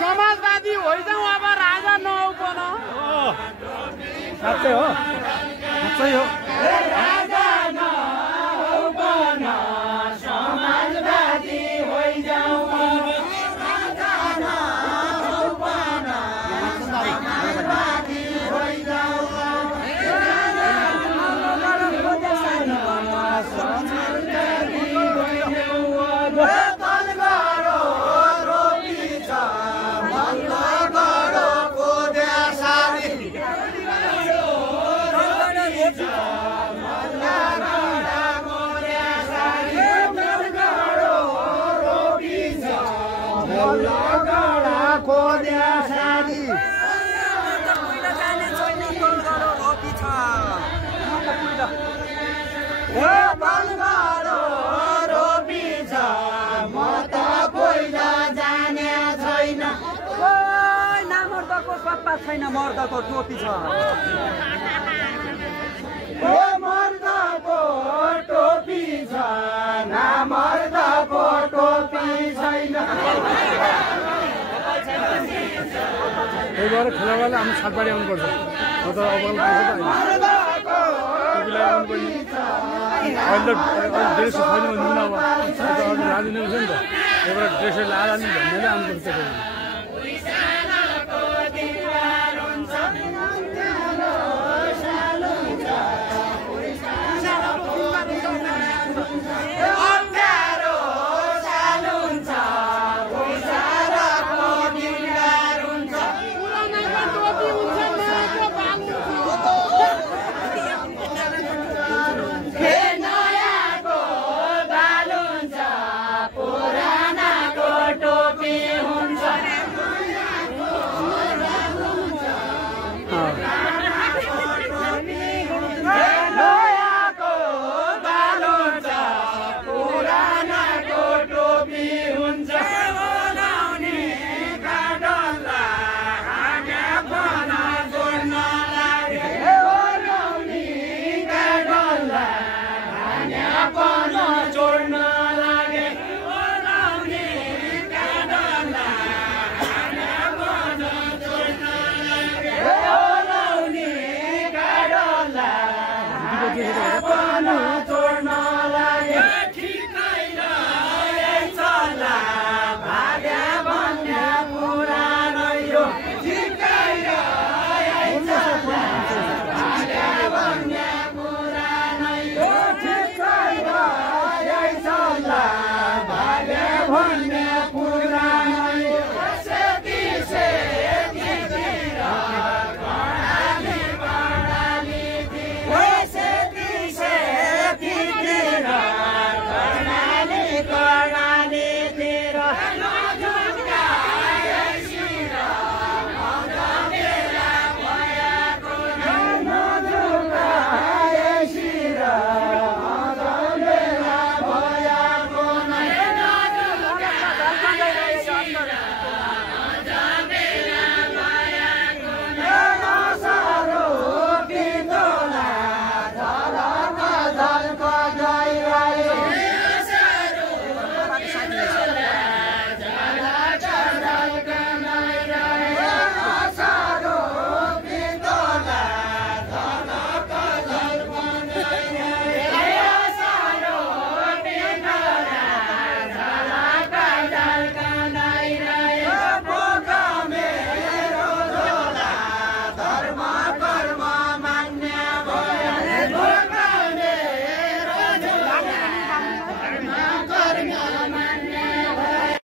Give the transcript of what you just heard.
समाजवादी होइजाउँ अब राजा नौपन साँच्चै हो साँच्चै हो समाजवादी होइजाउँ छैन मर्दको टोपी छ मर्दको टोपी छ ना मर्दको टोपी छैन त्यही भएर खेलावाले हामी सातबारी आउनुपर्छ म त अबल अहिले ड्रेस छैन भने अब राजिने हुन्छ नि त त्यही भएर ड्रेसहरू लाएर नि भन्नेले आउनुपर्छ